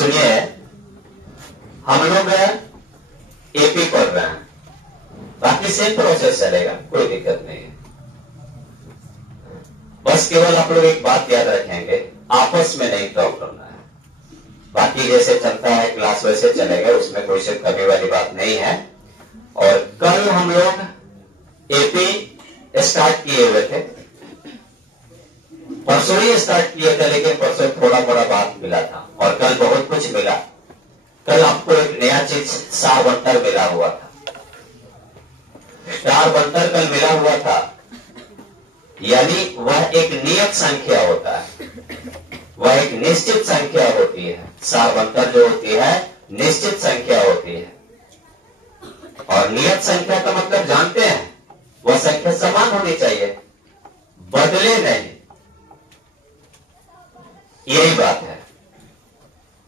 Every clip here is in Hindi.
सुनिए, हम लोग एपी पढ़ रहे हैं, बाकी सेम प्रोसेस चलेगा, कोई दिक्कत नहीं है। बस केवल आप लोग एक बात याद रखेंगे, आपस में नहीं टॉक करना है। बाकी जैसे चलता है क्लास वैसे चलेगा, उसमें कोई से कमी वाली बात नहीं है। और कल हम लोग एपी स्टार्ट किए हुए थे, परसों ही स्टार्ट किए थे, लेकिन परसों थोड़ा थोड़ा बात मिला था और कल बहुत कुछ मिला। कल आपको एक नया चीज स्टार बंटर मिला हुआ था। स्टार बंटर कल मिला हुआ था, यानी वह एक नियत संख्या होता है, वह एक निश्चित संख्या होती है। स्टार बंटर जो होती है निश्चित संख्या होती है, और नियत संख्या का मतलब जानते हैं, वह संख्या समान होनी चाहिए, बदले नहीं, यही बात है।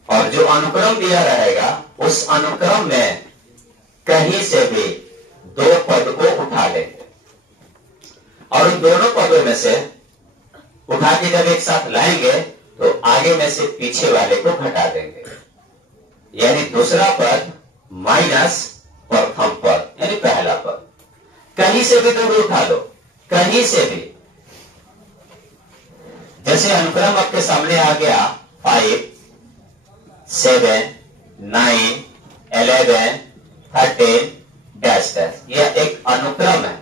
और जो अनुक्रम दिया रहेगा उस अनुक्रम में कहीं से भी दो पद को उठा लेंगे और उन दोनों पदों में से उठा के जब एक साथ लाएंगे तो आगे में से पीछे वाले को घटा देंगे, यानी दूसरा पद माइनस प्रथम पद यानी पहला पद। कहीं से भी दूर उठा लो, कहीं से भी। जैसे अनुक्रम आपके सामने आ गया 5, 7, 9, 11, 13 डैश डैश, यह एक अनुक्रम है।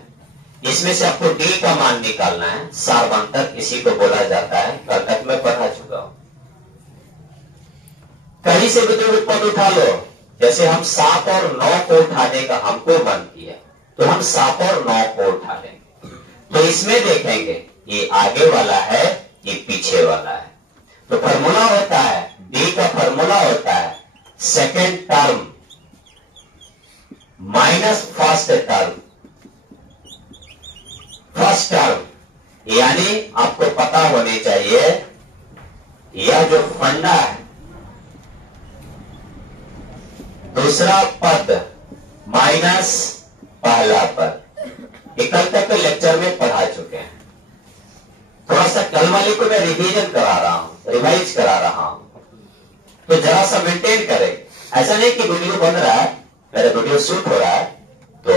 इसमें से आपको डी का मान निकालना है। सारवंतर इसी को बोला जाता है, कल तक मैं पढ़ा चुका हूं। कहीं से भी दो पद उठा लो, जैसे हम 7 और 9 को उठाने का हमको मन किया तो हम 7 और 9 को उठा लेंगे। तो इसमें देखेंगे ये आगे वाला है, ये पीछे वाला है। तो फॉर्मूला होता है, डी का फॉर्मूला होता है second term minus first term. First term यानी आपको पता होनी चाहिए, यह जो फंडा है, दूसरा पद माइनस पहला पद, कल तक के लेक्चर में पढ़ा चुके हैं। थोड़ा सा कल वाले को मैं रिवीजन करा रहा हूं, रिवाइज करा रहा हूं, तो जरा सा मेंटेन करें। ऐसा नहीं कि वीडियो बन रहा है, मेरा वीडियो शूट हो रहा है तो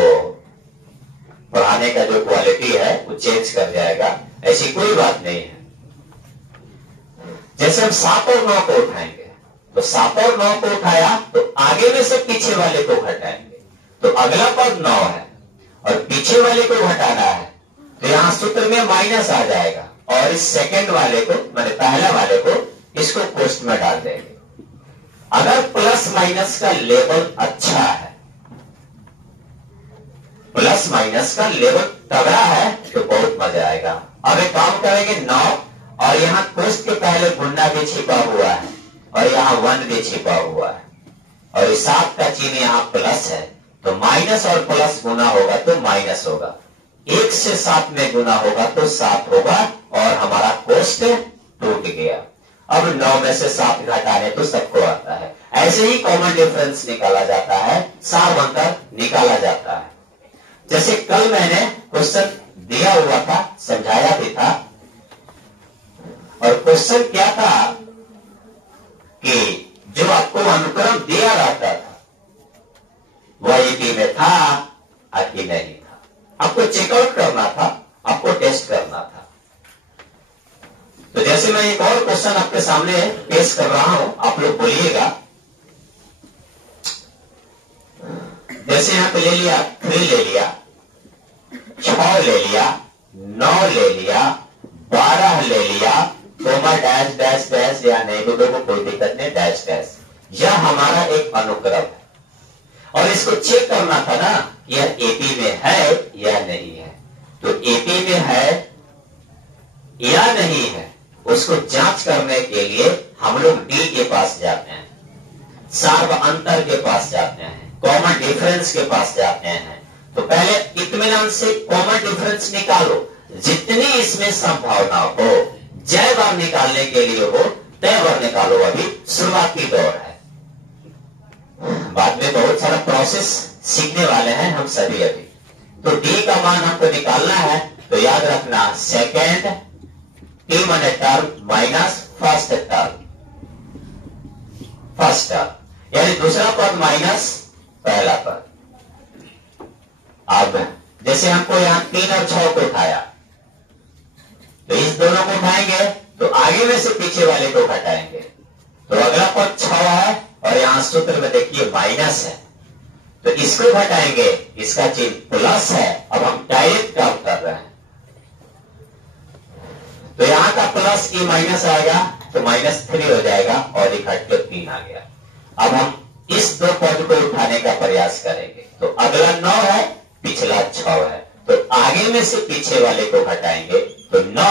पढ़ाने का जो क्वालिटी है वो चेंज कर जाएगा, ऐसी कोई बात नहीं है। जैसे हम 7 और 9 को उठाएंगे तो 7 और 9 को उठाया तो आगे में से पीछे वाले को घटाएंगे, तो अगला पद 9 है और पीछे वाले को घटाना है, तो यहां सूत्र में माइनस आ जाएगा और इस सेकंड वाले को, मैंने पहला वाले को, इसको पोस्ट में डाल देंगे। अगर प्लस माइनस का लेवल अच्छा है, प्लस माइनस का लेवल तगड़ा है तो बहुत मजा आएगा। अब एक काम करेंगे 9 और यहां पोस्ट के पहले गुना भी छिपा हुआ है और यहां 1 भी छिपा हुआ है और इस 7 का चिन्ह यहां प्लस है, तो माइनस और प्लस गुना होगा तो माइनस होगा, 1 से 7 में गुना होगा तो 7 होगा और हमारा कोष्ठ टूट गया। अब 9 में से 7 घटाने तो सबको आता है। ऐसे ही कॉमन डिफरेंस निकाला जाता है, सारवंतर निकाला जाता है। जैसे कल मैंने क्वेश्चन दिया हुआ था, समझाया भी था, और क्वेश्चन क्या था कि जो आपको अनुक्रम दिया रहता था वह एपी में था कि नहीं था, आपको चेकआउट करना था, आपको टेस्ट करना था। तो जैसे मैं एक और क्वेश्चन आपके सामने पेश कर रहा हूं, आप लोग बोलिएगा। जैसे यहां पे ले लिया 3 ले लिया, 6 ले लिया, 9 ले लिया, 12 ले लिया, कोमा डैश डैश डैश, या नहीं तो देखो कोई दिक्कत नहीं, डैश डैश। यह हमारा एक अनुक्रम है और इसको चेक करना था ना, यह एपी में है या नहीं है। तो एपी में है या नहीं है, उसको जांच करने के लिए हम लोग डी के पास जाते हैं, सार्वअंतर के पास जाते हैं, कॉमन डिफरेंस के पास जाते हैं। तो पहले इत्मीनान से कॉमन डिफरेंस निकालो, जितनी इसमें संभावना हो, जय बार निकालने के लिए हो तय बार निकालो। अभी शुरुआती दौर है, बाद में बहुत सारा प्रोसेस सीखने वाले हैं हम सभी। अभी तो डी का मान हमको निकालना है, तो याद रखना सेकेंड टी माने term minus first term, first term, यानी दूसरा पद माइनस पहला पद। अब जैसे हमको यहां 3 और 6 को उठाया, तो इस दोनों को उठाएंगे तो आगे में से पीछे वाले को घटाएंगे, तो अगला पद 6 है और यहां सूत्र में देखिए माइनस है, तो इसको घटाएंगे, इसका चिन्ह प्लस है। अब हम डायरेक्ट काम कर रहे हैं, तो यहां का प्लस ये माइनस आएगा तो -3 हो जाएगा और ये घट के 3 आ गया। अब हम इस दो पद को उठाने का प्रयास करेंगे, तो अगला 9 है, पिछला 6 है, तो आगे में से पीछे वाले को घटाएंगे, तो 9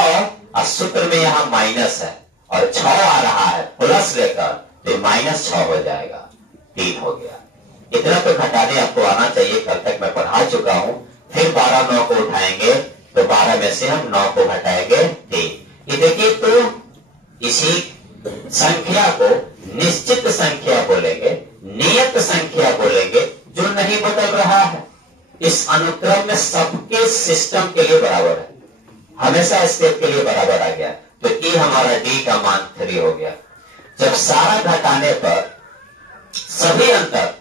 और सूत्र में यहां माइनस है और 6 आ रहा है प्लस लेकर, तो -6 हो जाएगा, 3 हो गया। इतना तो घटाने आपको आना चाहिए, कल तक मैं पढ़ा चुका हूं। फिर 12 9 को उठाएंगे तो 12 में से हम 9 को घटाएंगे 3। ये देखिए, तो इसी संख्या को निश्चित संख्या बोलेंगे, नियत संख्या बोलेंगे, जो नहीं बदल रहा है। इस अनुक्रम में सबके सिस्टम के लिए बराबर है, हमेशा स्टेप के लिए बराबर आ गया, तो ये हमारा डी का मान 3 हो गया। जब सारा घटाने पर सभी अंतर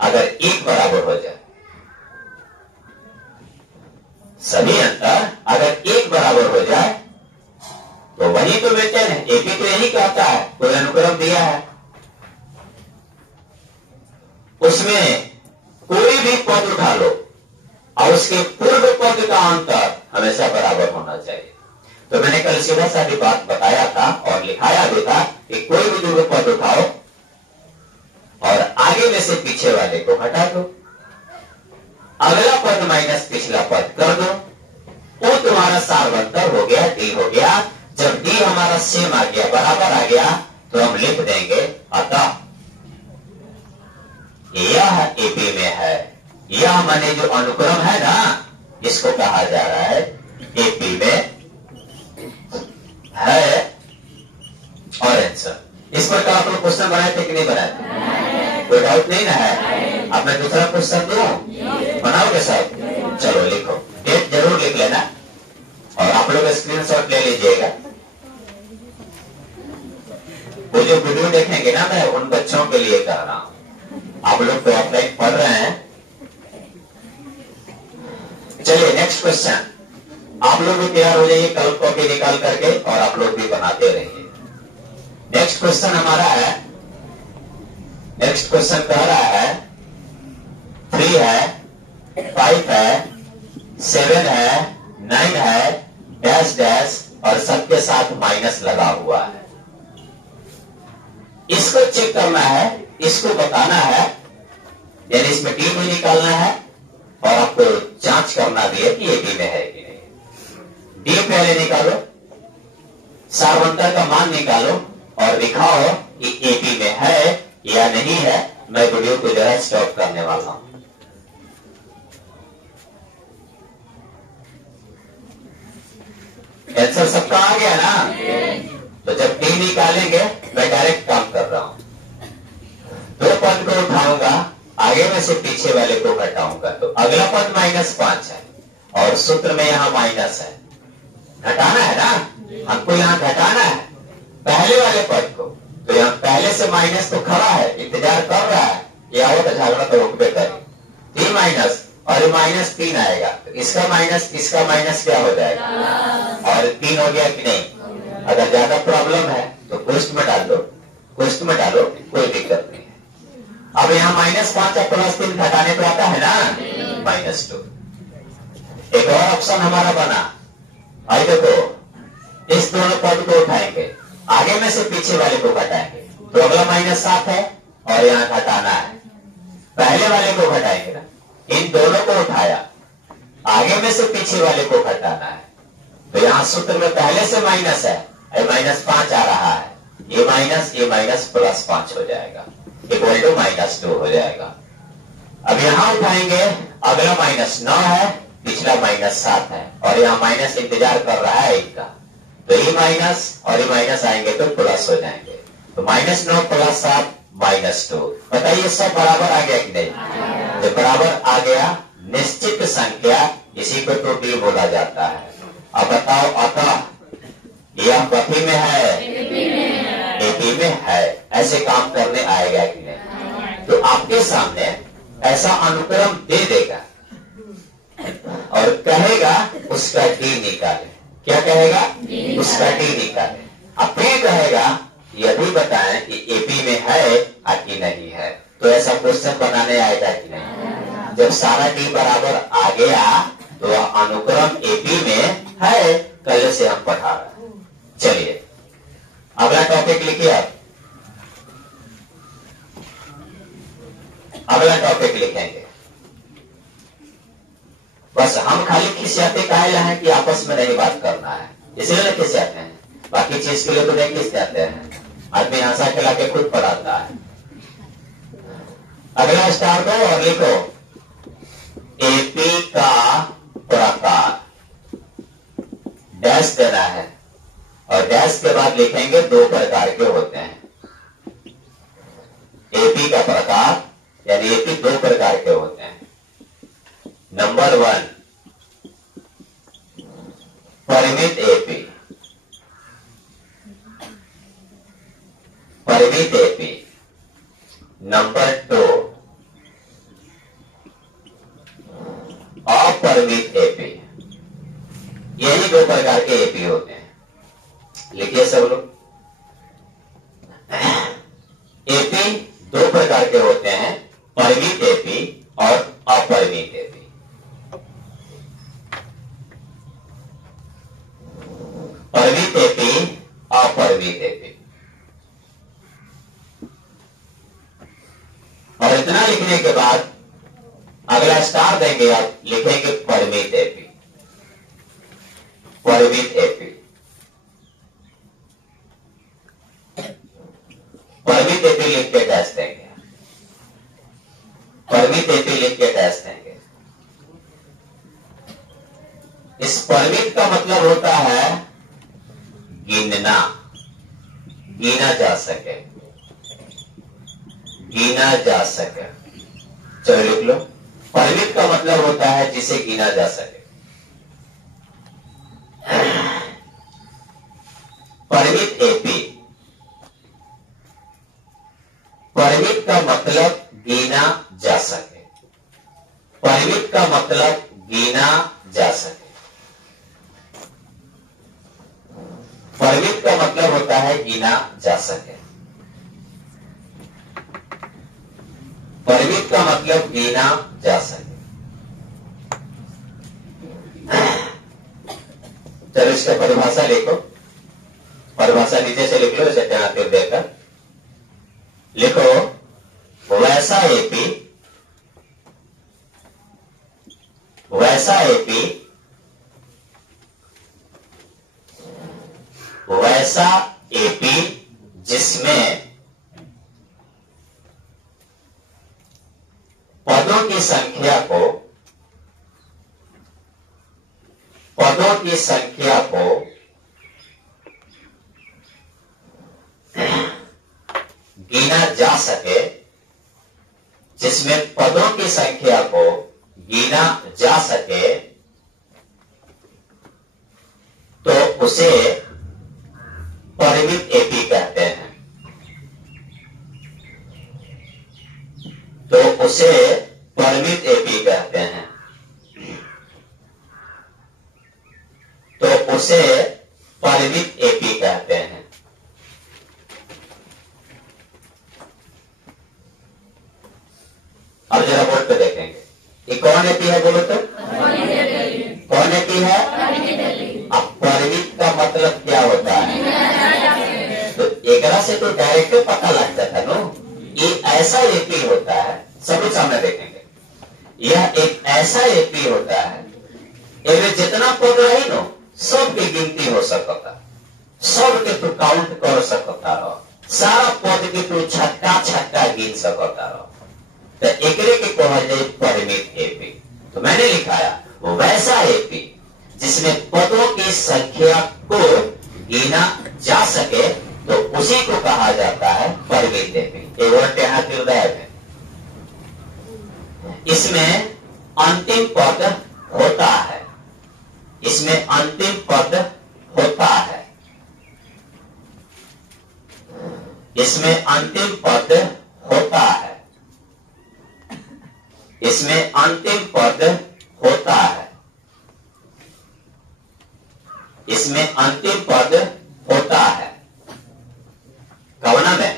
अगर 1 बराबर हो जाए, सभी अंतर अगर 1 बराबर हो जाए, तो वही तो मेंटेन है। एपी तो यही कहता है, कोई अनुक्रम दिया है, उसमें कोई भी पद उठा लो और उसके पूर्व पद का अंतर हमेशा बराबर होना चाहिए। तो मैंने कल सीधा साधी बात बताया था और लिखाया भी था कि कोई भी दो पद उठाओ और आगे में से पीछे वाले को हटा दो, अगला पद माइनस पिछला पद कर दो, वो तुम्हारा सार्वंतर हो गया, डी हो गया। जब डी हमारा सेम आ गया, बराबर आ गया, तो हम लिख देंगे अतः यह एपी में है। यह माने जो अनुक्रम है ना, इसको कहा जा रहा है एपी में है। और आंसर इस पर आप लोग क्वेश्चन बनाए थे कि नहीं बनाए थे? कोई डाउट नहीं ना है? अब मैं दूसरा क्वेश्चन दूं, बनाओगे सब? चलो लिखो, डेट जरूर लिख लेना और आप लोग स्क्रीनशॉट ले लीजिएगा। वो जो वीडियो देखेंगे ना, मैं उन बच्चों के लिए कह रहा हूं, आप लोग तो ऑफलाइन पढ़ रहे हैं। चलिए नेक्स्ट क्वेश्चन, आप लोग भी तैयार हो जाइए, कल कॉपी निकाल करके, और आप लोग भी बनाते रहिए। नेक्स्ट क्वेश्चन हमारा है, नेक्स्ट क्वेश्चन कह रहा है 3 है, 5 है, 7 है, 9 है, डैश डैश और सबके साथ माइनस लगा हुआ है। इसको चेक करना है, इसको बताना है, यानी इसमें डी भी निकालना है और आपको जांच करना भी है कि ये डी में है कि नहीं। डी पहले निकालो, सार्वंतर का मान निकालो और दिखाओ कि एपी में है या नहीं है। मैं वीडियो को जरा स्टॉप करने वाला हूं। आंसर सबका आ गया ना? तो जब डी निकालेंगे, मैं डायरेक्ट काम कर रहा हूं, दो पद को उठाऊंगा, आगे में से पीछे वाले को घटाऊंगा, तो अगला पद -5 है और सूत्र में यहां माइनस है। घटाना है ना, हमको यहां घटाना है पहले वाले पद को, तो यहां पहले से माइनस तो खड़ा है, इंतजार कर रहा है, या हो तो झगड़ा तो रुकबे करे। 3 माइनस और ये -3 आएगा, तो इसका माइनस क्या हो जाएगा, और 3 हो गया कि नहीं? अगर ज्यादा प्रॉब्लम है तो क्वेश्चन में डाल दो, क्वेश्चन में डालो, कोई दिक्कत नहीं है। अब यहाँ -5 और +3 घटाने पे आता है ना, -2। एक और ऑप्शन हमारा बना, आई देखो, इस दोनों पद को उठाएंगे, आगे में से पीछे वाले को घटाएंगे, तो अगला -7 है और यहाँ घटाना है, पहले वाले को घटाएंगे ना, इन दोनों को उठाया, आगे में से पीछे वाले को घटाना है, तो यहाँ सूत्र में पहले से माइनस है, -5 आ रहा है, ये माइनस +5 हो जाएगा, इक्वल टू -2 हो जाएगा। अब यहाँ उठाएंगे, अगला -9 है, पिछला -7 है और यहाँ माइनस इंतजार कर रहा है 1 का, तो ये माइनस और ये माइनस आएंगे तो प्लस हो जाएंगे, तो -9 + 7 -2। बताइए सब बराबर आ गया कि नहीं? जब बराबर आ गया, निश्चित संख्या, इसी को तो डी बोला जाता है। अब बताओ अतः यह कथी में है? एपी में है, ऐसे काम करने आएगा कि नहीं? तो आपके सामने ऐसा अनुक्रम दे देगा और कहेगा उसका डी निकाले। क्या कहेगा? उसका डी निकाले। अब फिर कहेगा यह भी बताएं कि एपी में है कि नहीं है। तो ऐसा क्वेश्चन बनाने आएगा कि नहीं? जब सारा डी बराबर आ गया तो अनुक्रम एपी में है, कल से हम पढ़ा रहे हैं। चलिए अगला टॉपिक लिखिए आप। अगला टॉपिक लिखेंगे। बस हम खाली खिसियाते काहे हैं कि आपस में नहीं बात करना है, इसलिए खिसियाते हैं। बाकी चीज के लिए तो नहीं खिसियाते हैं। आदमी हंसा खिला के खुद पढ़ाता है। अगला स्टार दो और लिखो एपी का प्रकार, डैश देना है और डैश के बाद लिखेंगे दो प्रकार के होते हैं। एपी का प्रकार यानी एपी दो प्रकार के होते हैं। नंबर 1 परिमित एपी, परिमित एपी। नंबर 2 अपरिमित एपी। यही दो प्रकार के एपी होते हैं। लिखिए सब लोग। एपी दो प्रकार के होते हैं, परिमित एपी और अपरिमित एपी। परिमित एपी, अपरिमित एपी। और इतना लिखने के बाद अगला स्टार देंगे, आप लिखेंगे परिमित एपी, परिमित एपी। परिमित एपी लिख के डैश देंगे, परिमित एपी लिख के डैश देंगे। इस परिमित का मतलब होता है गिनना, गिना जा सके, गिना जा सके। चलो लिख लो। परिमित का मतलब होता है जिसे गिना जा सके। परिमित एपी, परिमित का मतलब गिना जा सके, परिमित का मतलब गिना जा सके। परिमित का मतलब होता है गिना जा सके, परिमित का मतलब गिना जा सके। चलो इसका परिभाषा लिखो। परिभाषा नीचे से लिख लो, इसे ध्यान देकर लिखो। वैसा एपी, वैसा एपी, वैसा एपी जिसमें पदों की संख्या को, पदों की संख्या को गिना जा सके, जिसमें पदों की संख्या को गिना जा सके, तो उसे परिमित एपी कहते हैं। तो उसे परिमित एपी कहते हैं। तो उसे परिमित एपी कहते हैं। अब जरा बोर्ड पे देखेंगे, ये कौन एपी है बोलो तो? कौन एपी है? अब परिमित का मतलब क्या होता है? तो एकरा से तो डायरेक्ट पता लग जाता नो। ये ऐसा एपी होता है, सब कुछ सामने देखेंगे। यह एक ऐसा एपी होता है, इनमें जितना पद रही नो सबकी गिनती हो सकता, सबके तू काउंट कर सकता रहो, सारा पद के तू छक्का छक्का गिन सकता रहो। तो एकरे के कहल जाए परिमित एपी। तो मैंने लिखाया वैसा एपी जिसमें पदों की संख्या को गिना जा सके, तो उसी को कहा जाता है परिमित एपी। एक वर्ड यहाँ हृदय में इसमें अंतिम पद होता है, इसमें अंतिम पद होता है। इसमें अंतिम पद होता है, इसमें अंतिम पद होता है, इसमें अंतिम पद होता है। कवना में,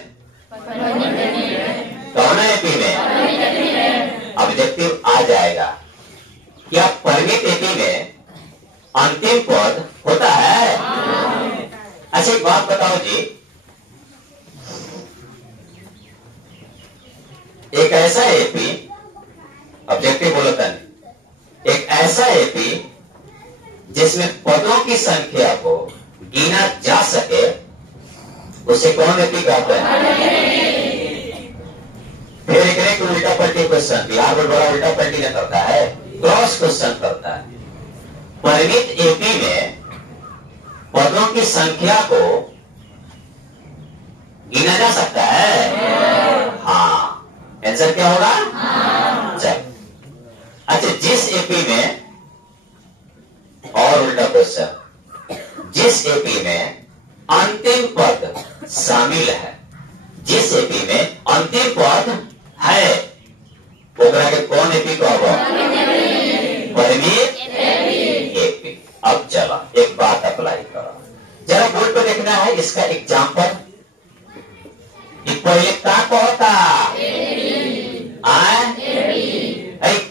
कवना एपी में ऑब्जेक्टिव आ जाएगा। क्या परिमित एपी में अंतिम पद होता है? अच्छा एक बात बताओ जी, एक ऐसा एपी, ऑब्जेक्टिव बोलो तन, एक ऐसा एपी जिसमें पदों की संख्या को गिना जा सके, उसे कौन एपी कहते हैं? फिर एक उल्टा पलटी क्वेश्चन, बिहार बोर्ड बड़ा उल्टा पलटी नहीं करता है, क्रॉस क्वेश्चन करता है। परिमित एपी में पदों की संख्या को गिना जा सकता है? हाँ, आंसर क्या होगा? चल, अच्छा जिस एपी में, और उल्टा क्वेश्चन, जिस एपी में अंतिम पद शामिल है, जिस एपी में अंतिम पद है, वो के कौन एपी को होगा? परिमित एपी। अब चला एक बात अप्लाई करो, जरा बोर्ड पे देखना है इसका एग्जाम्पल। पहले का कहता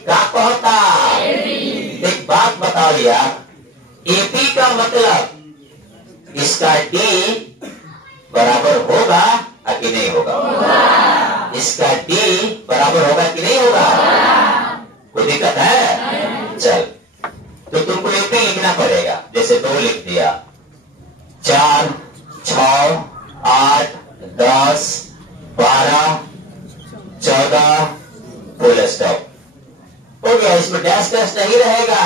का कहता, एक बात बताओ यार, एपी का मतलब इसका डी बराबर होगा कि नहीं होगा? इसका डी बराबर होगा कि नहीं होगा? कोई दिक्कत है? चल, तो तुमको एपी लिखना पड़ेगा। जैसे 2 लिख दिया, 4, 6, 8, 10, 12, 14, फुल स्टॉप हो गया। इसमें डैश डैश नहीं रहेगा।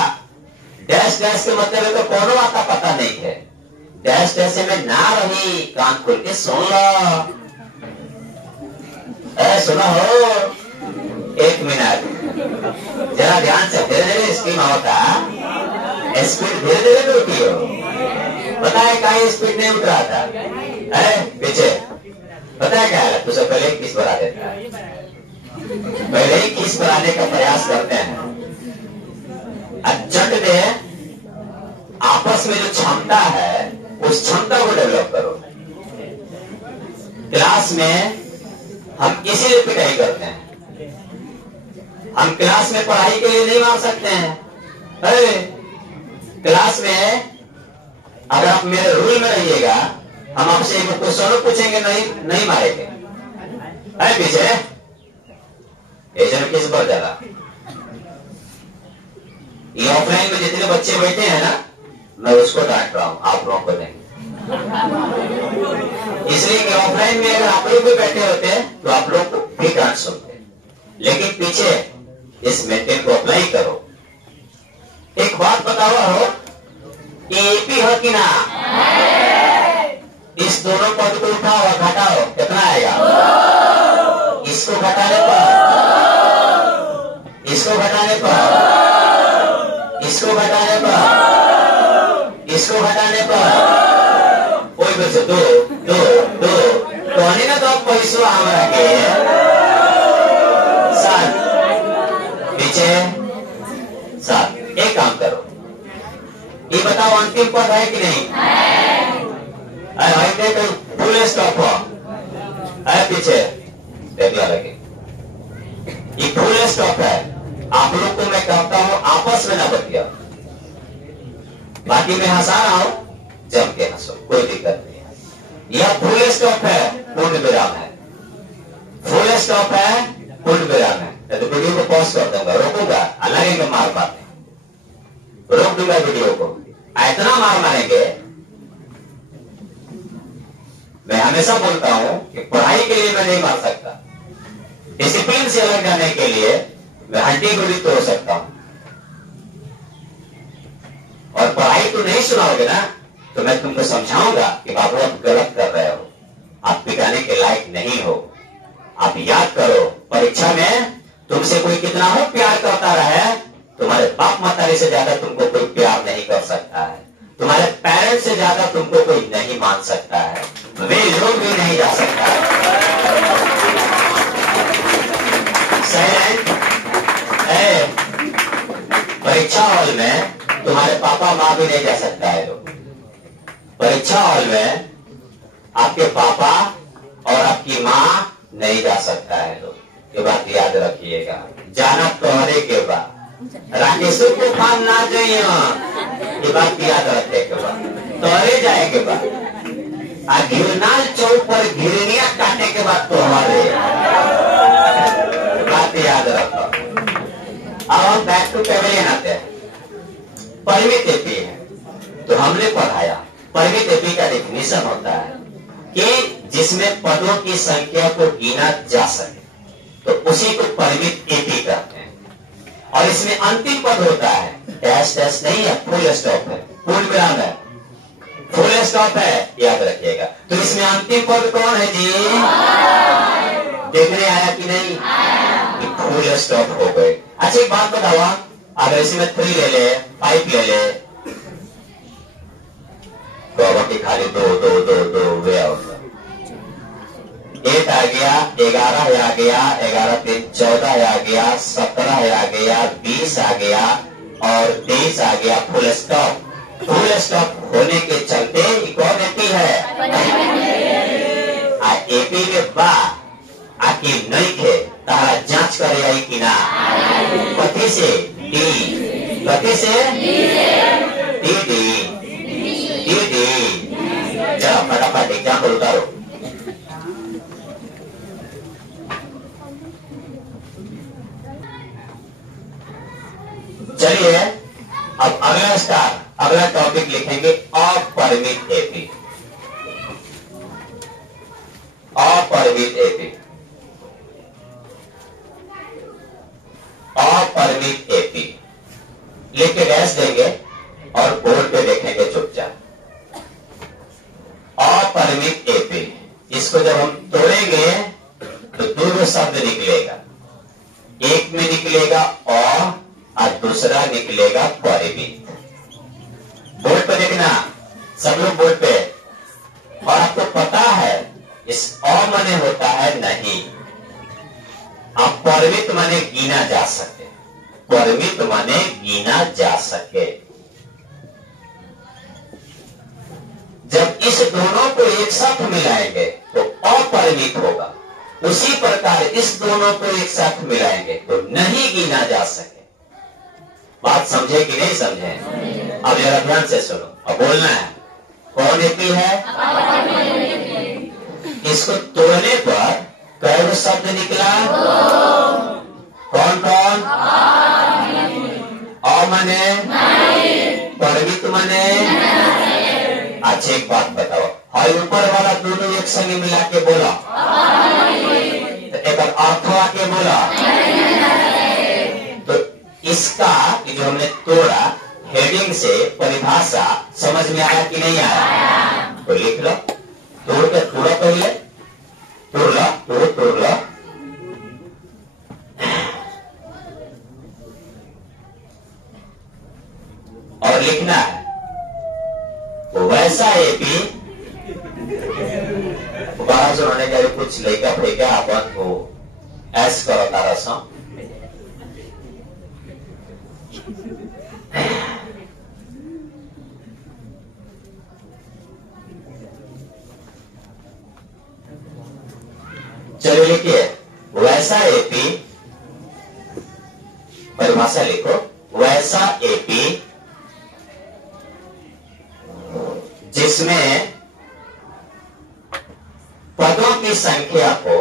डैश डैश के मतलब है तो कौन आता पता नहीं है। डैश डैश में ना रही, कान खोल के सुन लो। सुना हो, 1 मिनट जरा ध्यान से, धीरे धीरे स्कीम होता, स्पीड धीरे धीरे तो उठी हो। पता है क्या स्पीड नहीं उठ रहा था? पीछे पता है क्या है? तुझे पहले ही किस बढ़ा देता है, पहले ही किस बढ़ाने का प्रयास करते हैं। चट दे, आपस में जो क्षमता है उस क्षमता को डेवलप करो। क्लास में हम इसीलिए पिटाई करते हैं, हम क्लास में पढ़ाई के लिए नहीं मार सकते हैं। अरे क्लास में अगर आप मेरे रूल में रहिएगा, हम आपसे एक क्वेश्चन पूछेंगे, नहीं मारेंगे। है पीछे ये जन किस पर ज्यादा, ये ऑफलाइन में जितने बच्चे बैठे हैं ना, मैं उसको डांट रहा हूं, आप लोगों को नहीं। इसलिए कि ऑफलाइन में अगर आप लोग भी बैठे होते हैं तो आप लोग को भी डांट सुनते, लेकिन पीछे इस मेंटेन को अप्लाई करो। एक बात बताओ हो, एपी हो कि ना? इस दोनों पद को उठाओ और घटाओ, कितना आएगा? इसको घटाने पर, इसको घटाने पर, इसको घटाने पर, इसको घटाने पर, कोई बच्चे 2 2 2 तो नहीं ना, तो पैसों हमारा के 7 पीछे 7। एक काम करो, ये बताओ अंतिम पद है कि नहीं? है। फुल स्टॉप हो है, पीछे देखला लगे, ये फुल स्टॉप है। आप लोग को मैं कहता हूं आपस में ना बतिया, बाकी मैं हंसा रहा हूं, जम के हंसो, कोई दिक्कत नहीं है। यह फुल स्टॉप है, पूर्ण विराम है। फुल स्टॉप है, पूर्ण विराम है। तो वीडियो को पॉज कर दूंगा, रोकूंगा, लगेंगे मार मारने, रोक दूंगा वीडियो को। इतना मार मारेंगे। मैं हमेशा बोलता हूं कि पढ़ाई के लिए मैं नहीं मार सकता, डिसिप्लिन से अलग जाने के लिए मैं हड्डी को भी तोड़ सकता हूं। और पढ़ाई तो नहीं सुनाओगे ना, तो मैं तुमको समझाऊंगा कि बाबू आप गलत कर रहे हो, आप पिटाने के लायक नहीं हो। आप याद करो, परीक्षा में तुमसे कोई कितना हो प्यार करता रहे, तुम्हारे बाप मातारी से ज्यादा तुमको कोई प्यार नहीं कर सकता है, तुम्हारे पेरेंट्स से ज्यादा तुमको कोई नहीं मान सकता है, वे लोग भी नहीं जा सकता है। परीक्षा हॉल में तुम्हारे पापा माँ भी नहीं जा सकता है लोग। परीक्षा हॉल में आपके पापा और आपकी माँ नहीं जा सकता है लोग। ये बात याद रखिएगा। जाना तोहरे के बाद राकेश को फान ना चाहिए, ये बात याद रखे के बाद तोहरे जाए के बाद घिरनाल चौक पर घिरनिया काटे के बाद तोहरे बात याद रखो। अब हम बैक टू पेवेलियन आते हैं। परिमित एपी है तो हमने पढ़ाया परिमित एपी का डेफिनेशन होता है कि जिसमें पदों की संख्या को गिना जा सके तो उसी को परिमित एपी कहते हैं। और इसमें अंतिम पद होता है, डैश डैश नहीं है, फुल स्टॉप है, पूर्ण विराम है, फुल स्टॉप है, याद रखिएगा। तो इसमें अंतिम पद कौन है जी? देखने आया कि नहीं? फुल स्टॉप हो गए। अच्छा एक बात बताओ, अगर इसमें 3 ले ले, 5 ले ले, तो खाली 2 वे आउट। 8 आ गया, 11 आ गया, 11 3 14 आ गया, 17 आ गया, 20 आ गया और 23 आ गया। Full stop. फुल स्टॉप होने के चलते कौन एपी है? एपी के बाद आके नहीं थे तारा जांच करे आई कि ना? कथी से? डी। कथी से? डी। चलो फटाफट एग्जाम्पल उतारो। चलिए अब अगला टॉपिक लिखेंगे अपरिमित एपी। अपरिमित एपी। अपरिमित एपी लिख के डैश देंगे और बोर्ड पे देखेंगे चुपचाप। अपरिमित एपी, इसको जब हम तोड़ेंगे तो 2 शब्द निकलेगा। एक में निकलेगा और दूसरा निकलेगा परिमित। बोर्ड पे देखना, सब लोग बोर्ड पे। और आपको पता है इस माने होता है नहीं, आप परिमित माने गिना जा सके, परिमित माने गिना जा सके। जब इस दोनों को एक साथ मिलाएंगे तो अपरिमित होगा। उसी प्रकार इस दोनों को एक साथ मिलाएंगे तो नहीं गिना जा सके। बात समझे कि नहीं समझे? अब जरा ध्यान से सुनो, अब बोलना है। कौन एपी है? इसको तोड़ने पर कई शब्द निकला? कौन कौन? मने परिमित मने। अच्छा एक बात बताओ, और ऊपर वाला दोनों एक संग मिला के बोला तो एक अर्थ आके बोला तो इसका जो हमने तोड़ा हेडिंग से परिभाषा समझ में आया कि नहीं आया? तो लिख लो। तोड़ के तोड़ा पहले, तोड़ लो। और लिखना है वैसा एपी। दोबारा सुनाने का कुछ लेकर फेंका अपन को ऐस करो तारा सा। चलिए लिखिए, वैसा एपी, परिभाषा लिखो, वैसा एपी जिसमें पदों की संख्या को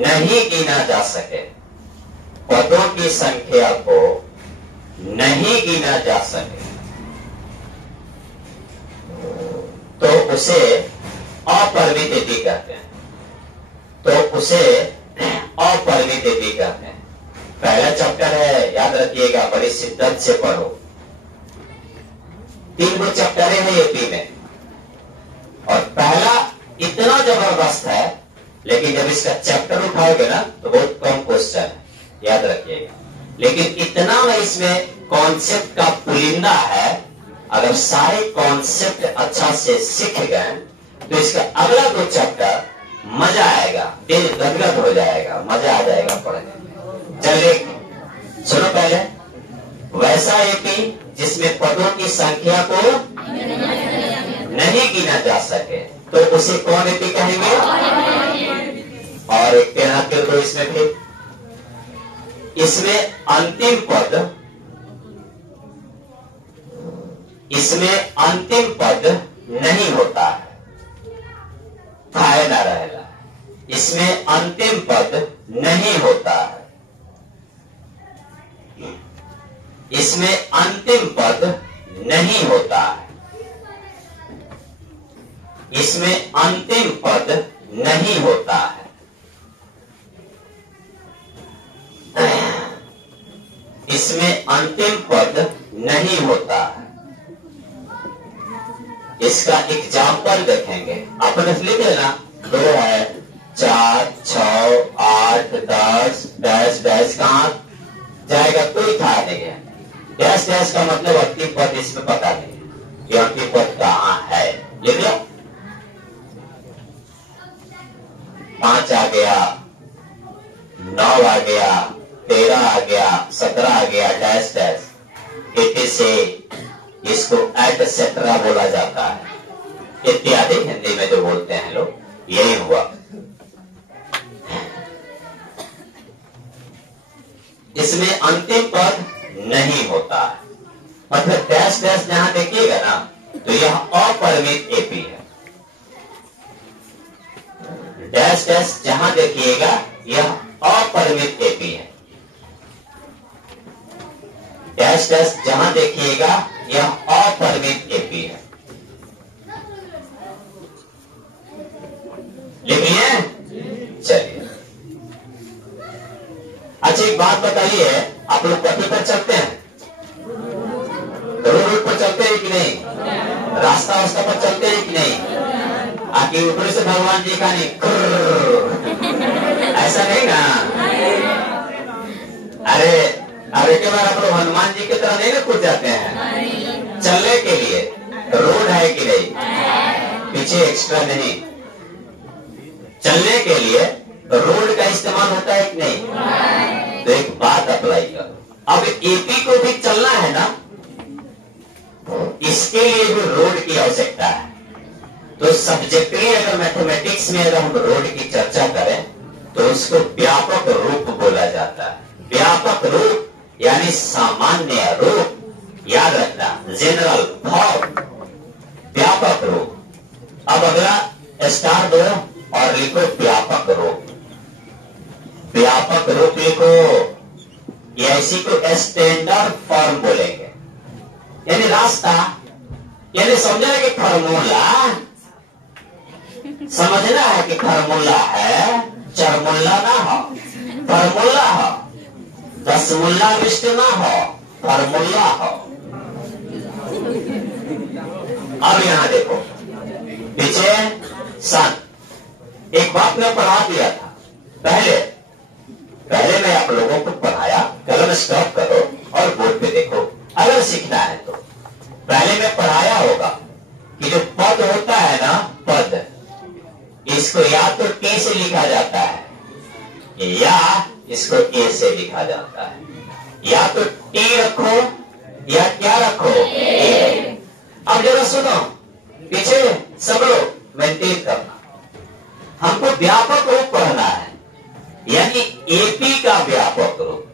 नहीं गिना जा सके, पदों की संख्या को नहीं गिना जा सके तो उसे अपरिमित एपी कहते हैं। अपरिमित एपी कहते हैं। पहला चैप्टर है, याद रखिएगा, बड़ी शिद्दत से पढ़ो। 3 चैप्टर है एपी में और पहला इतना जबरदस्त है, लेकिन जब इसका चैप्टर उठाओगे ना तो बहुत कम क्वेश्चन है, याद रखिएगा। लेकिन इतना में इसमें कॉन्सेप्ट का पुलिंदा है। अगर सारे कॉन्सेप्ट अच्छा से सीख गए तो इसका अगला 2 चैप्टर मजा आएगा, दिल गदगद हो जाएगा, मजा आ जाएगा पढ़ने में। चलिए सुनो पहले, वैसा एपी जिसमें पदों की संख्या को नहीं गिना जा सके तो उसे कौन एपी कहेंगे? और एक पेड़ कर दो इसमें फिर, इसमें अंतिम पद नहीं होता है, खाए ना रहेगा। इसमें अंतिम पद नहीं होता है, इसमें अंतिम पद नहीं होता है, इसमें अंतिम पद नहीं होता है। इसमें अंतिम पद नहीं होता है। इसका एग्जाम्पल देखेंगे, अपने लिख लेना। 2 है, 4, 6, 8, 10, डैश डैश कहां जाएगा कोई था नहीं है। डैश डैश का मतलब अंतिम पद इसमें पता नहीं कि अंतिम पद कहां है। लिख लो, 5 आ गया, 9 आ गया, 13 आ गया, 17 आ गया, डैश डैश। से इसको एटसेट्रा बोला जाता है, इत्यादि हिंदी में जो बोलते हैं लोग, यही हुआ। इसमें अंतिम पद नहीं होता है, मतलब डैश डैश जहां देखिएगा ना तो यह अपरिमित एपी है। डैश डैश जहां देखिएगा यह अपरिमित एपी है। डैश डैश जहां देखिएगा यह अपरिमित एपी है। लिखिए, चलिए। अच्छा एक बात बताइए, आप लोग कहीं पर चलते हैं? रोड पर चलते हैं कि नहीं? रास्ता वास्ता पर चलते हैं कि नहीं? आके ऊपर से भगवान जी का नहीं, ऐसा नहीं ना? अरे के बार आप लोग हनुमान जी की तरह नहीं ना कूद जाते हैं? चलने के लिए रोड है कि नहीं? पीछे एक्स्ट्रा नहीं, चलने के लिए रोड का इस्तेमाल होता है कि नहीं? तो एक बात अप्लाई करो, अब एपी को भी चलना है ना, इसके लिए भी रोड की आवश्यकता है। तो सब्जेक्टली अगर मैथमेटिक्स में अगर हम रोड की चर्चा करें तो उसको व्यापक रूप बोला जाता है। व्यापक रूप यानी सामान्य रूप, याद रखना, जनरल फॉर्म, व्यापक रूप। अब अगला स्टार दो और लिखो व्यापक रूप। व्यापक रूप लिखो, या इसी को स्टैंडर्ड फॉर्म बोलेंगे, यानी रास्ता, यानी समझना कि फार्मूला, समझना है कि फार्मूला है, चरमुल्ला ना हो, फार्मूला हो, 10 मुल्ला लिस्ट ना हो, फार्मूला हो। अब यहां देखो, पीछे सन, एक बात मैं पढ़ा दिया था पहले मैं आप लोगों को पढ़ाया, कलम स्टॉप करो और बोर्ड पे देखो अगर सीखना है तो। पहले मैं पढ़ाया होगा कि जो पद होता है ना, पद, इसको या तो टी से लिखा जाता है या इसको ए से लिखा जाता है। या तो टी रखो या क्या रखो, ए। अब जरा सुनो, पीछे सब लोग मेंटेन करना, हमको व्यापक रूप पढ़ना है, यानी एपी का व्यापक रूप,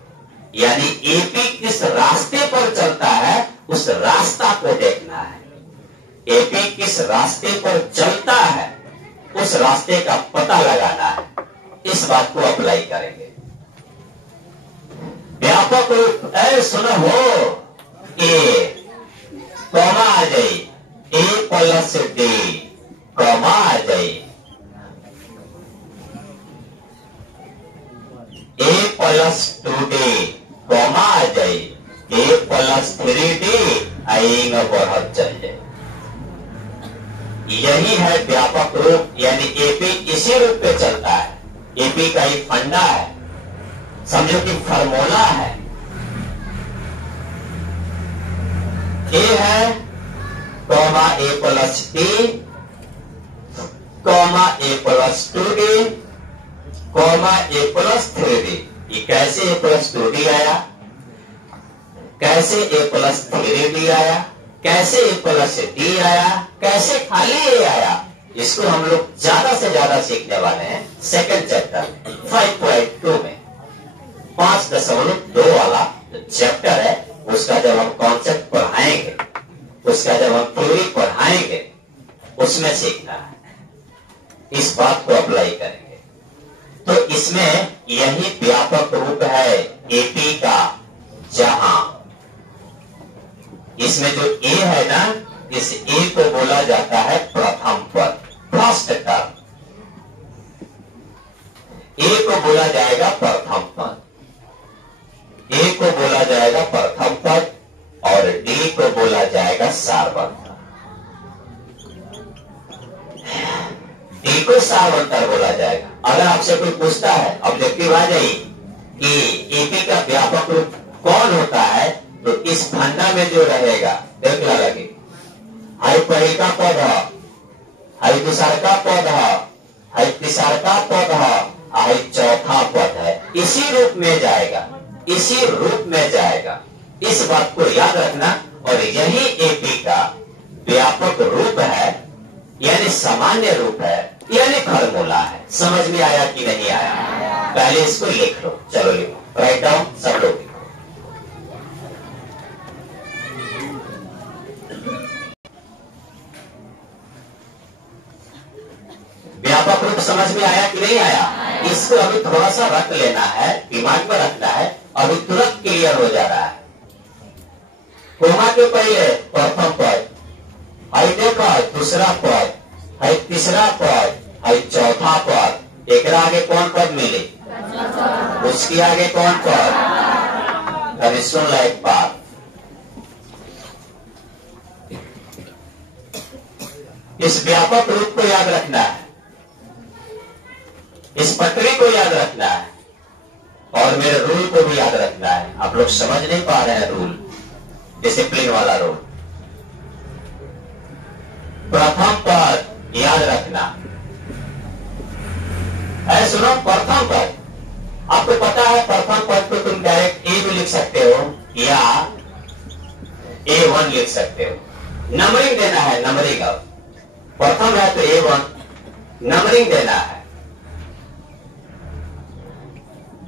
यानी एपी किस रास्ते पर चलता है उस रास्ता को देखना है। एपी किस रास्ते पर चलता है उस रास्ते का पता लगाना है, इस बात को अप्लाई करेंगे। व्यापक रूप सुनो हो, ए कॉमा आ जाए, ए प्लस डी कॉमा आ जाए, ए प्लस 2d कॉमा आ जाए, ए प्लस 3d आएंग बढ़त चल जाए। यही है व्यापक रूप, यानी एपी इसी रूप पे चलता है। एपी का ही फंडा है, समझो कि फार्मूला है। ए है कॉमा ए प्लस टी कॉमा ए प्लस 2d कॉमा ए प्लस 3d। ये कैसे ए प्लस 2d आया, कैसे ए प्लस 3d आया, कैसे ए प्लस d आया, कैसे खाली ए आया, इसको हम लोग ज्यादा से ज्यादा सीखने वाले हैं सेकंड चैप्टर 5.2 में। 5.2 वाला चैप्टर है, उसका जब हम कॉन्सेप्ट पढ़ाएंगे, उसका जब हम थ्योरी पढ़ाएंगे, उसमें सीखना है, इस बात को अप्लाई करेंगे। तो इसमें यही व्यापक रूप है एपी का, जहां इसमें जो ए है ना, इस ए को बोला जाता है प्रथम पद, फर्स्ट टर्म। ए को बोला जाएगा प्रथम पद, ए को बोला जाएगा प्रथम पद और डी को बोला जाएगा सार्वंतर। डी को सार्वंतर बोला जाएगा। अगर आपसे कोई पूछता है, ऑब्जेक्टिव आ जाइए कि एपी का व्यापक रूप कौन होता है, तो इस फंडा में जो रहेगा, देख लगे हाई पहल का पद, हाई दूसर का पद, हाई तीसर का पद, हाई चौथा पद है, इसी रूप में जाएगा, इसी रूप में जाएगा। इस बात को याद रखना। और यही एपी का व्यापक रूप है, यानी सामान्य रूप है, यानी फॉर्मूला है। समझ में आया कि नहीं आया? पहले इसको लिख लो, चलो लिखो, राइट डाउन सब लोग। व्यापक रूप समझ में आया कि नहीं आया? इसको अभी थोड़ा सा रख लेना है, दिमाग में रखना है, अभी तुरंत क्लियर हो जा रहा है। कोमा के पहले प्रथम पद, हाई देखो दूसरा पद, हाई तीसरा पद, हाई चौथा पद, एक आगे कौन पद मिले, उसके आगे कौन पद। अभी सुन लो एक बात, इस व्यापक रूप को याद रखना है, इस पटरी को याद रखना है, और मेरे रूल को भी याद रखना है। आप लोग समझ नहीं पा रहे हैं रूल, डिसिप्लिन वाला रूल। प्रथम पद याद रखना है, सुनो, प्रथम पद आपको पता है, प्रथम पद को तुम डायरेक्ट ए भी लिख सकते हो या A1 लिख सकते हो। नंबरिंग देना है, नंबरिंग। अब प्रथम है तो A1 नंबरिंग देना है।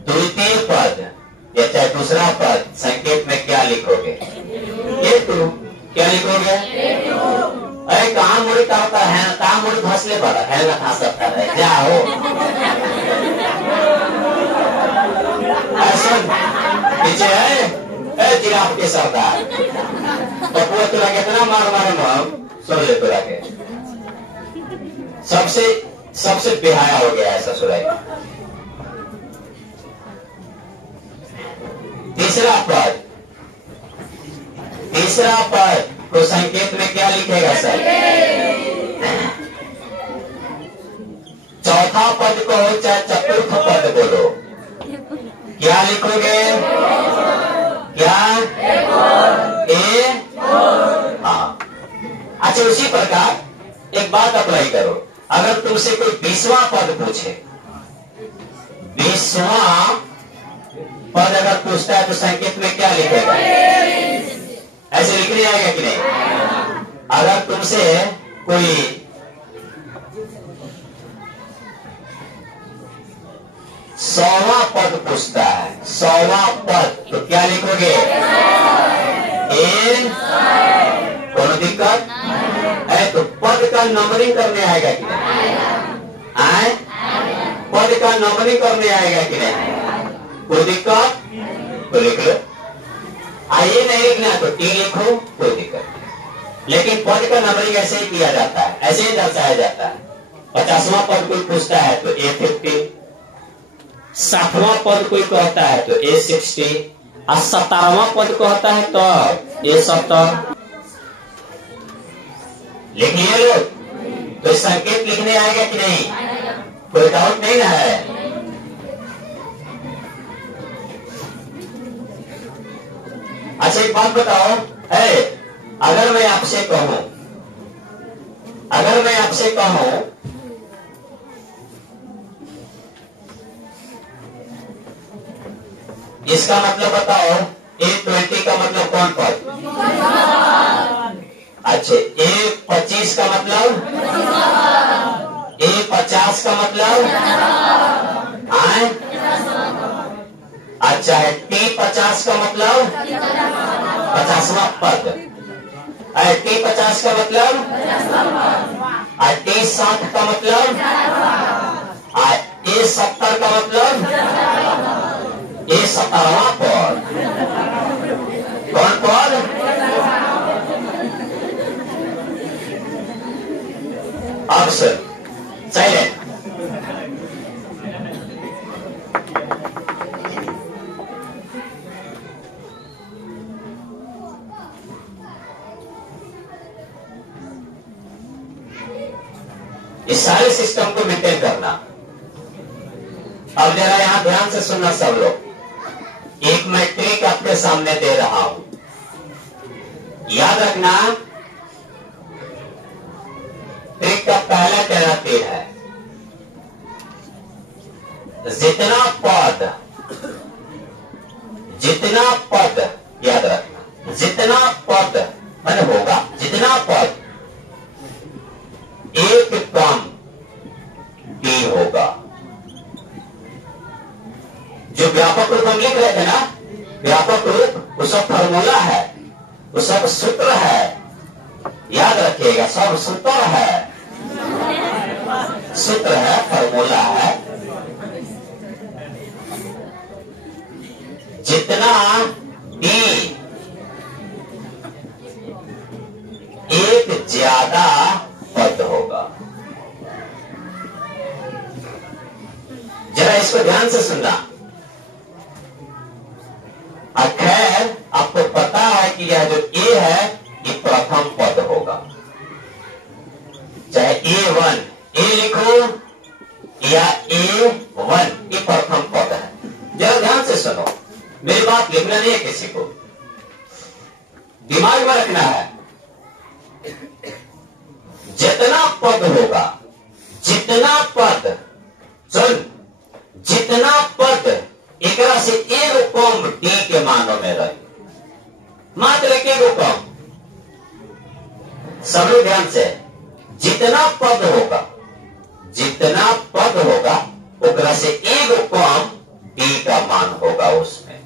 द्वितीय पद या चाहे दूसरा पद, संकेत में क्या लिखोगे? A2। क्या लिखोगे? अरे कहाँ मुड़ी काटता है, कहाँ मुड़ी फंसले पड़ा है ना, था सकता है, जाओ ऐसा पीछे है जिराफ के सरदार, तो वो तुरा कितना मार मारे मार सुन ले, तुरा के सबसे बेहाया हो गया है ससुराई। तीसरा पद, तीसरा पद को संकेत में क्या लिखेगा सर? चौथा पद को चाहे चतुर्थ पद बोलो, क्या लिखोगे? क्या? ए। हाँ, अच्छा उसी प्रकार एक बात अप्लाई करो, अगर तुमसे कोई 20वां पद पूछे, 20वां पद अगर पूछता है तो संकेत में क्या लिखेगा? ऐसे लिखने आएगा कि नहीं? अगर तुमसे कोई 100वां पद पूछता है, 100वां पद, तो क्या लिखोगे? ए। कोई दिक्कत है? तो पद का नंबरिंग करने आएगा कि नहीं? आए? पद का नंबरिंग करने आएगा कि नहीं? कोई दिक्कत? तो लिख लो। आइए नहीं लिखना तो टी लिखो, कोई दिक्कत नहीं। लेकिन पद का नंबरिंग ऐसे ही किया जाता है, ऐसे ही दर्शाया जाता है। 50वां पद कोई पूछता है तो A50, 60वां पद कोई कहता है तो A60, और 17वां पद कहता है तो A70। लिखिए लोग, तो संकेत लिखने आएगा कि नहीं? कोई डाउट नहीं ना है? अच्छा एक बात बताओ, है अगर मैं आपसे कहूं इसका मतलब बताओ, A20 का मतलब कौन पद? अच्छा, A25 का मतलब? A50 का मतलब? आए? अच्छा है, T50 का मतलब? 50वां पद। T50 का मतलब? T60 का मतलब? A70 का मतलब? A70वां पद। कौन पद? अब सुन, साइलेंट। इस सारे सिस्टम को मेंटेन करना। अब जरा यहां ध्यान से सुनना सब लोग। एक मैं ट्रिक आपके सामने दे रहा हूं, याद रखना। ट्रिक का पहला टर्न है, जितना पद याद रखना, जितना पद मन होगा, जितना पद एक कम डी होगा। जो व्यापक रूप हम लिख रहे थे ना, व्यापक रूप उसका फॉर्मूला है, वो सब सूत्र है, याद रखिएगा, सब सूत्र है, सूत्र है, फॉर्मूला है। जितना डी एक ज्यादा पद होगा। जरा इसको ध्यान से सुनना। खैर आपको पता है कि यह जो ए है ये प्रथम पद होगा, चाहे A1 ए लिखो या A1, ये प्रथम पद है। जरा ध्यान से सुनो, मेरी बात लिखना नहीं है, किसी को दिमाग में रखना है। जितना पद होगा, जितना पद, सुन, जितना पद एक से एक कम डी के मानों में रहे, मात्र एक कम। सब लोग ध्यान से, जितना पद होगा, जितना पद होगा ओकरा से एक कम डी का मान होगा उसमें।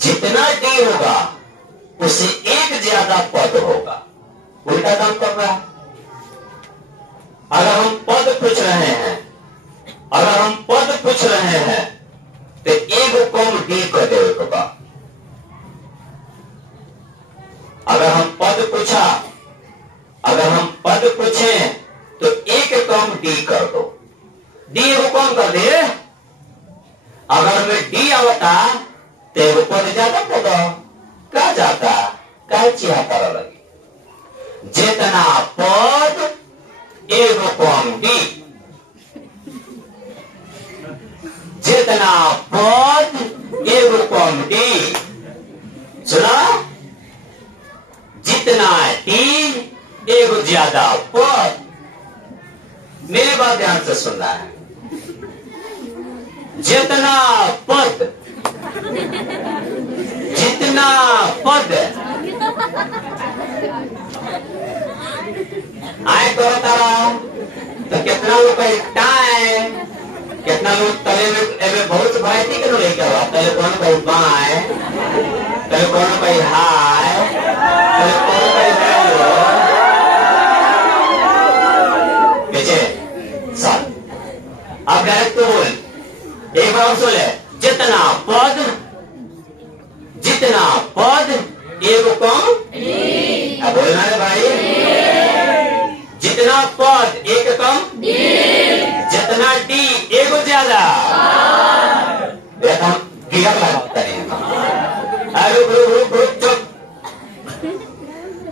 जितना डी होगा उससे एक ज्यादा पद होगा। उल्टा काम कर रहा है। अगर हम पद पूछ रहे हैं, अगर हम पद पूछ रहे हैं तो एक कम डी कर दे होगा। अगर हम पद पूछा, अगर हम पद पूछें तो एक कम डी कर दो, डी को कम कर दे। अगर मैं डी आवता तो पद ज्यादा पद क्या जाता, क्या चिहाता लगी। जितना पद एक कम डी, जितना पद एक कम डी, सुना, जितना डी एक ज्यादा पद। मेरी बात ध्यान से सुनना है। जितना पद, जितना पद आए करो तारा तो कितना लोग टाइम, कितना लोग तले में बहुत वैरायटी के लेके आओ। तले कौन भाई बाएं, तले कौन भाई हाय, तले कौन भाई हेलो, पीछे सब। अब डायरेक्ट तो बोल, एक बार सुन ले। जितना पद, जितना पद एक कम, बोलना है भाई, जितना पद एक कम, जितना डी एक ज्यादा। हम गियर लगाते हैं, रुक रुक रुक रुक चुप।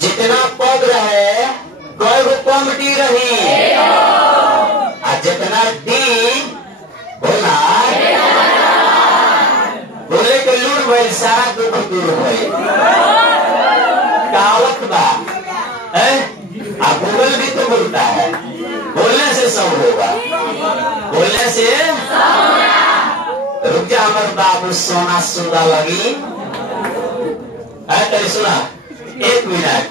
जितना पद रहे कोई कम डी रही, और जितना डी बोला बोले के लूट भाई सारा दुख दूर भाई। कहावत बा, गूगल भी तो बोलता है, बोलने से सब होगा, बोलने से रुक जा हमर बाबू सोना सुदा लगी। तेरी सुना, 1 मिनट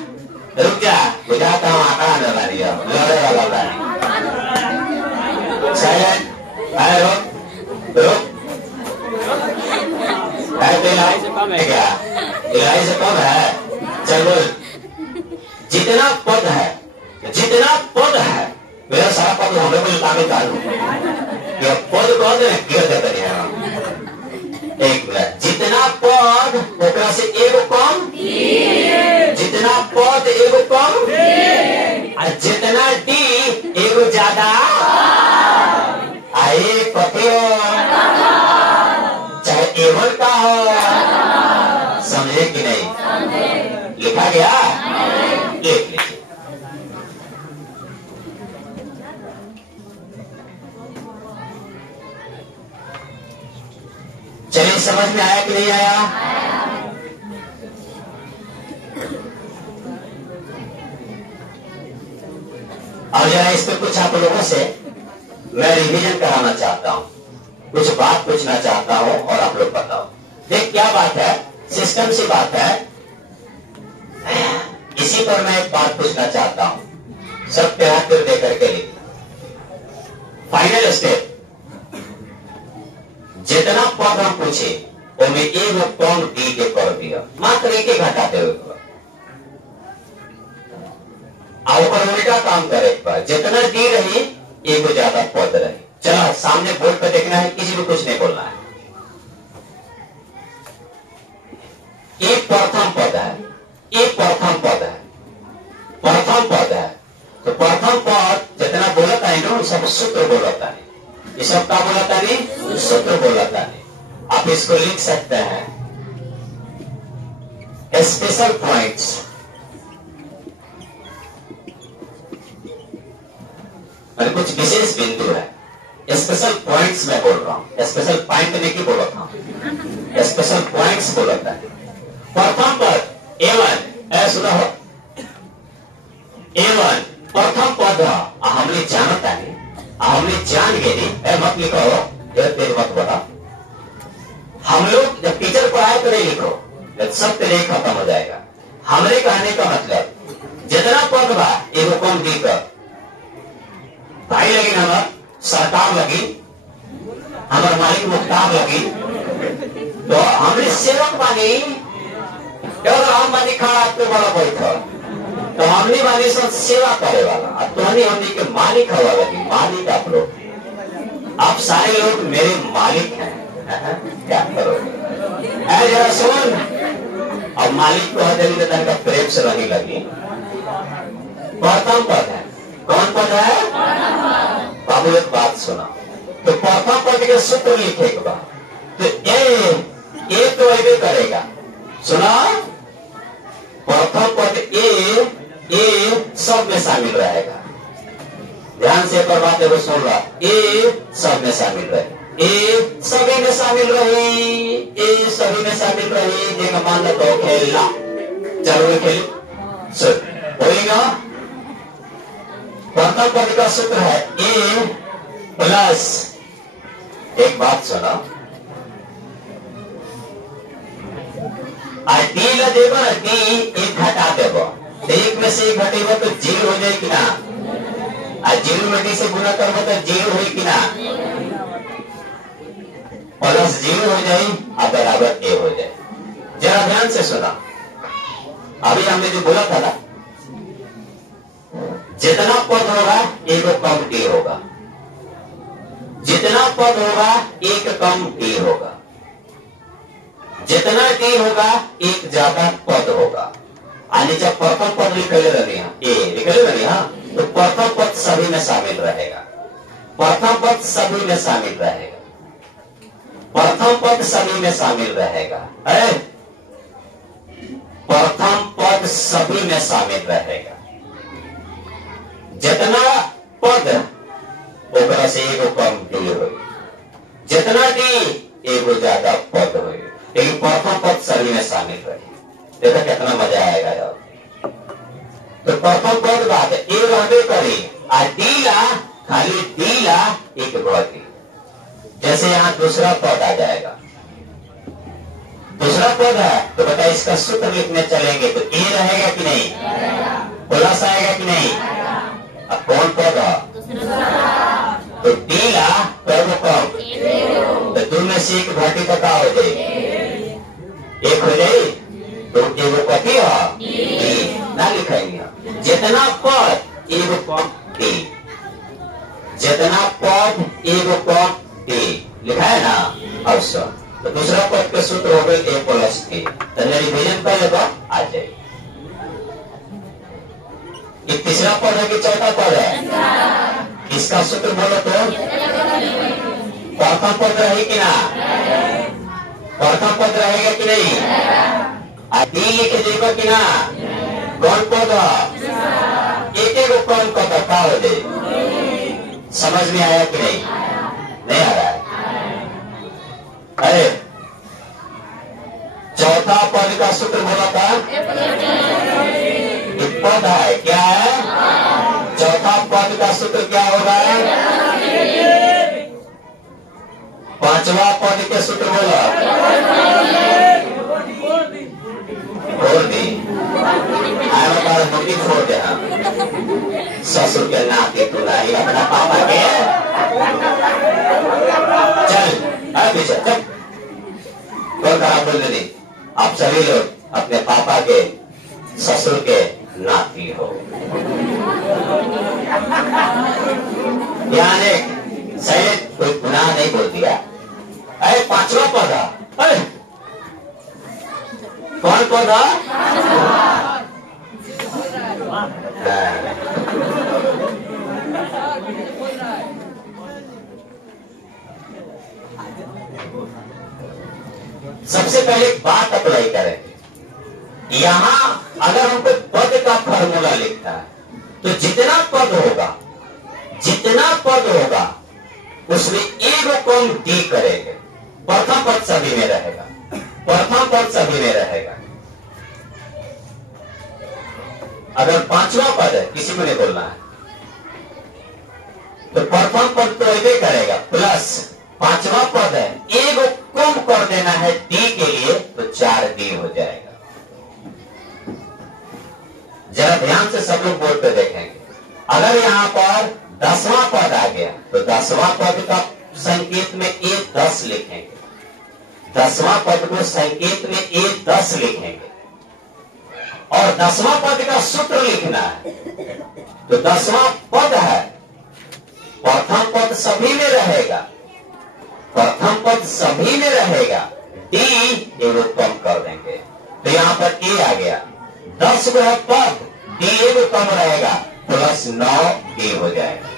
रुक जा, बुझाता हूँ आंकड़ा न लड़ी लड़े वाला लड़ी। साइलेंट, रुक रुक। इलाही से कम है क्या? इलाही से कम है? चल बोल। जितना पद है, जितना पद है, मेरा सारा पद हमें को शामिल कर लूं। पद कौन है? क्लियर करते हैं। 1 मिनट। जितना पद ओकरा से एगो कम, जितना पद एगो कम, और जितना डी एगो ज्यादा। आए पते चाहे एवन का हो, समझे कि नहीं? लिखा गया, देख लीजिए। चलिए, समझ में आया कि नहीं आया? और जरा इस पर कुछ आप लोगों से मैं रिवीजन कराना चाहता हूं, कुछ बात पूछना चाहता हूं और आप लोग बताओ। देख क्या बात है, सिस्टम से बात है। इसी पर मैं एक बात पूछना चाहता हूं, सब पे हाथ दे करके लिखिए। फाइनल स्टेप, जितना पद हम पूछे उनमें एक कम डी के कर दिया, मात्र एक घटाते हुए उल्टा काम करे। जितना डी रही एक ज्यादा पद रही। चलो सामने बोर्ड पे देखना है, किसी को कुछ नहीं बोलना है। एक प्रथम पद है, एक प्रथम पद है, प्रथम पद है। तो प्रथम पद जितना बोलता है ना, सब सूत्र बोलता है। ये सब क्या बोलता है? सूत्र बोलता है। आप इसको लिख सकते हैं, स्पेशल पॉइंट्स। कुछ विशेष बिंदु है, स्पेशल पॉइंट्स मैं बोल रहा हूं। स्पेशल पॉइंट नहीं बोल रहा हूं, स्पेशल पॉइंट्स बोलता है। प्रथम पद A1 सुना हो, A1 प्रथम पद हमने जानता है, हमने जान गए। मत लिखो, तेज मत बोला। हम लोग जब टीचर पढ़ाए तो नहीं लिखो, जब सब पे नहीं खत्म हो जाएगा। हमरे कहने का मतलब जितना पद बा एगो कम दी कर भाई लगी, हमार सरकार लगी, हमार मालिक मुख्तार लगी, तो हमने सेवक बानी। हम बानी खड़ा तो बड़ा बैठा, तो हमने बानी सब सेवा करे वाला, तो हमने के मालिक हवा लगी। मालिक आप लोग, आप सारे लोग मेरे मालिक हैं। क्या करो जरा सुन। अब मालिक को हजरी का प्रेम से रहने लगी। प्रथम पद है, कौन पद है? बाबू एक बात सुना, तो प्रथम पद के सूत्र लिखे के बाद तो ए तो ऐसे करेगा। सुना, प्रथम पद ए सब में शामिल रहेगा। ध्यान से पर बात है सुन रहा, ए सब में शामिल रहे, ए सभी में शामिल रही, ए सभी में शामिल रही। देखा मान लो तो खेलना, चलो खेल बोलेगा। प्रथम पद का सूत्र है ए प्लस, एक बात सुना, डी ला देव ना, डी एक घटा देव, एक में से एक घटेगा तो जीरो हो जाए कि ना, जीरो में डी से गुना करबो तो जीरो हो कि ना, प्लस जीरो हो जाए और बराबर ए हो जाए। जरा ध्यान से सुना, अभी हमने जो बोला था ना, जितना पद होगा एक कम डी होगा, जितना पद होगा एक कम डी होगा, जितना डी होगा एक ज्यादा पद होगा। आने जब प्रथम पद निकले रही ए निकले रही, तो प्रथम पद सभी में शामिल रहेगा, प्रथम पद सभी में शामिल रहेगा, प्रथम पद सभी में शामिल रहेगा। प्रथम पद सभी में शामिल रहेगा। जितना पद ओकरा से एगो कम डी हो, जितना डी एगो ज्यादा पद हो, लेकिन प्रथम पद सभी में शामिल रहे। देखो कितना मजा आएगा यार। तो प्रथम पद बात ए रहबे करे, आ डी ला खाली डी ला एक बढ़ी, जैसे यहाँ दूसरा पद आ जाएगा, दूसरा पद है तो बेटा इसका सूत्र लिखने चलेंगे तो ए रहेगा कि नहीं, प्लस आएगा कि नहीं। अब कौन पद है तो डी ला कब तो दो में से एक घटी तो का हो जाए, एक हो जाए तो एगो कथी है ना लिखेंगे। जितना पद एगो कम डी, जितना पद एगो कम डी लिखा है ना। अवश्य तो दूसरा पद के सूत्र हो गए ए प्लस डी, तो रिविजन कर ले आ जाए। ये तीसरा पद है कि चौथा पद है, इसका सूत्र बोलो तो प्रथम पद रहे कि ना, प्रथम पद रहेगा कि नहीं, डी लिखे देगा कि ना। कौन पद एक एक कौन पद का हो जाए, समझ में आया कि नहीं, नहीं आ रहा है। अरे चौथा पद का सूत्र बोला था, पद है क्या है, चौथा पद का सूत्र क्या होगा, पांचवा पद के सूत्र बोला छोड़ दी, मुर्गी छोड़ दे। ससुर के नाते तू नहीं अपना पापा के चल अभी चल चल तो कहा बोल दे। आप सभी लोग अपने पापा के ससुर के नाती हो। यानी सही कोई गुनाह नहीं बोल दिया। अरे पांचवा पौधा, अरे कौन पौधा, सबसे पहले एक बात अप्लाई करें। यहां अगर हमको पद का फॉर्मूला लिखता है तो जितना पद होगा उसमें एक कम डी करेंगे। प्रथम पद सभी में रहेगा, प्रथम पद सभी में रहेगा। अगर पांचवा पद है, किसी को नहीं बोलना है, तो प्रथम पद तो ये करेगा प्लस पांचवा पद है, एक कम कर देना है डी के लिए तो 4D हो जाएगा। जरा ध्यान से सब लोग बोर्ड पे देखेंगे। अगर यहाँ पर 10वां पद आ गया तो 10वां पद का संकेत में A10 लिखेंगे, 10वां पद को संकेत में A10 लिखेंगे और 10वां पद का सूत्र लिखना है। तो 10वां पद है, प्रथम पद सभी में रहेगा, प्रथम पद सभी में रहेगा, डी एगो कम कर देंगे तो यहाँ पर ए आ गया। 10 को है पद, डी एगो कम रहेगा प्लस 9D हो जाएगा।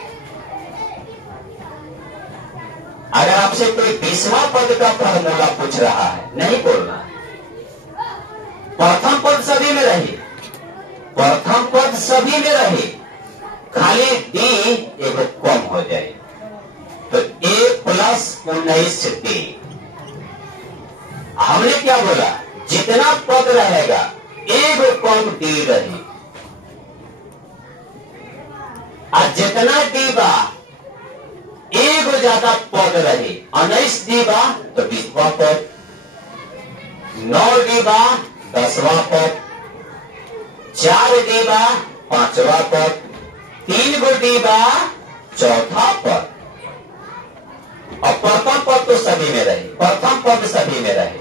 अगर आपसे कोई 20वां पद का फॉर्मूला पूछ रहा है, नहीं बोलना है, प्रथम पद सभी में रही, प्रथम पद सभी में रही, खाली डी एगो कम हो जाए तो A प्लस 19D। हमने क्या बोला, जितना पद रहेगा एगो कम डी रही, और जितना डी बा एगो ज्यादा पद रही। 19D बा तो 20वां पद, 9D बा 10वां पद, 4D बा 5वां पद, 3 गो डी बा 4था पद। और प्रथम पद तो सभी में रही, प्रथम पद सभी में रहे।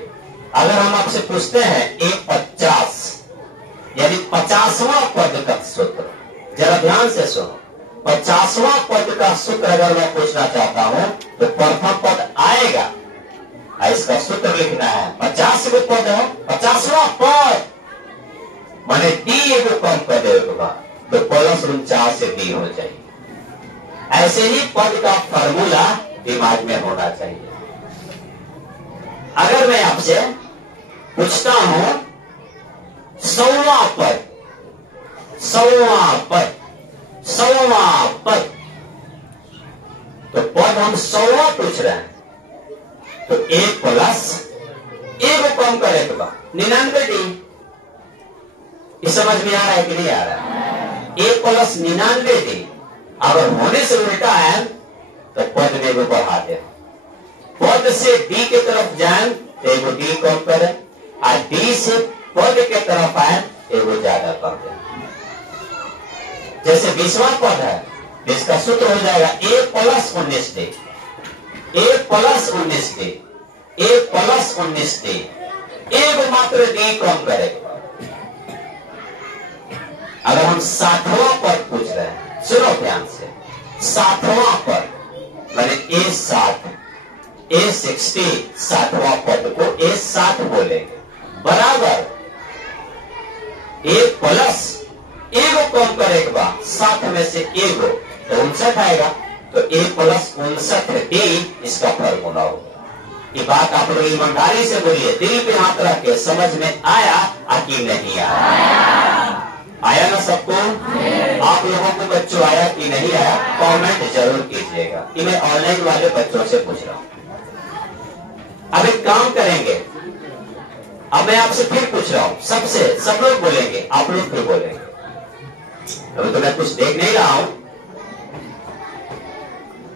अगर हम आपसे पूछते हैं A50 यानी 50वां पद का सूत्र, जरा ध्यान से सुनो, 50वां पद का सूत्र अगर मैं पूछना चाहता हूं तो प्रथम पद आएगा, इसका सूत्र लिखना है। 50 को पद है, 50वां पद माने डी एगो कम कर देगा तो प्लस 49D हो जाएगी। ऐसे ही पद का फॉर्मूला दिमाग में होना चाहिए। अगर मैं आपसे पूछता हूं 100वां पद, 100वां पद, 100वां पद, तो पद हम 100वां पूछ रहे हैं तो A प्लस एगो कम करे तो 99D। समझ में आ रहा है कि नहीं आ रहा है? A plus 99D। अगर होने से उल्टा है तो पद में भी बढ़ा दे, पद से डी के तरफ जाए तो एगो डी कम करे, और डी से पद के तरफ आए एगो ज्यादा कर दे। जैसे 20वां पद है, इसका सूत्र हो जाएगा a plus 19d, a plus 19d, a plus 19d, एक मात्र d कम करेगा। अगर हम 60वां पद पूछ रहे हैं, सुनो ध्यान से, 60वां पद मैंने A60, A60, 60वां पद को A60 बोलेंगे, बराबर A प्लस एगो कम करेगा 60 में से एगो तो 59 आएगा, तो A प्लस 59D इसका फॉर्मूला होगा। ये बात आप लोग ईमानदारी से बोलिए, दिल पे हाथ रख के, समझ में आया कि नहीं आया? आया ना सबको? आप लोगों को बच्चों आया कि नहीं आया कमेंट जरूर कीजिएगा। ये मैं ऑनलाइन वाले बच्चों से पूछ रहा हूं। अब एक काम करेंगे, अब मैं आपसे फिर पूछ रहा हूं, सबसे सब लोग बोलेंगे, आप लोग फिर बोलेंगे। अभी तो मैं कुछ देख नहीं रहा हूं,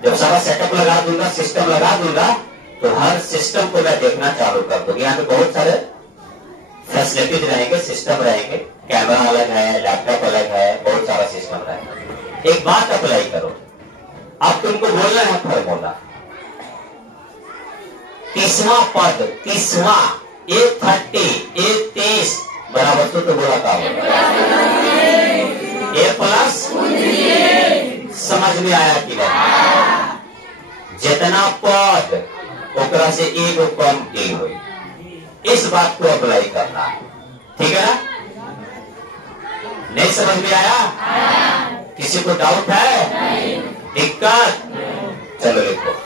जब सारा सेटअप लगा दूंगा, सिस्टम लगा दूंगा, तो हर सिस्टम को मैं देखना चालू कर दूंगा। यहाँ पे बहुत सारे फैसिलिटीज रहेंगे, सिस्टम रहेंगे, कैमरा अलग है, लैपटॉप अलग है, बहुत सारा सिस्टम रहेगा। एक बात अप्लाई करो, अब तुमको बोलना है फॉर्मूला, 30वां पद, 30वां A30, A30 बराबर तो बोला था A प्लस, समझ में आया कि नहीं? जितना पद ओकरा से एगो कम की हुई, इस बात को अप्लाई करना है, ठीक है ना? नहीं समझ में आया? किसी को डाउट है? दिक्कत? चलो लिखो।